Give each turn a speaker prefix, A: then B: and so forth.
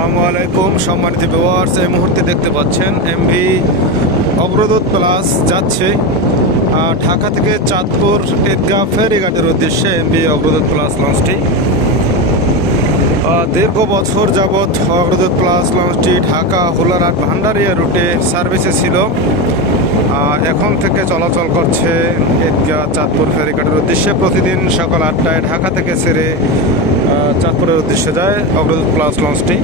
A: আসসালামু আলাইকুম। সম্মানিত ভিউয়ার্স এই মুহূর্তে দেখতে পাচ্ছেন এমভি অগ্রদূত প্লাস যাচ্ছে। ঢাকা থেকে চাঁদপুর ঈদগাহ ফেরিঘাটের উদ্দেশ্যে এমভি অগ্রদূত প্লাস লঞ্চটি। দীর্ঘ বছর যাবৎ অগ্রদূত প্লাস লঞ্চটি ঢাকা হোলারহাট ভান্ডারিয়া রুটে সার্ভিসে ছিল। এখন থেকে চলাচল করছে ঈদগাহ চাঁদপুর ফেরিঘাটের উদ্দেশ্যে। প্রতিদিন সকাল আটটায় ঢাকা থেকে ছেড়ে চাঁদপুরের উদ্দেশ্যে যায় অগ্রদূত প্লাস লঞ্চটি।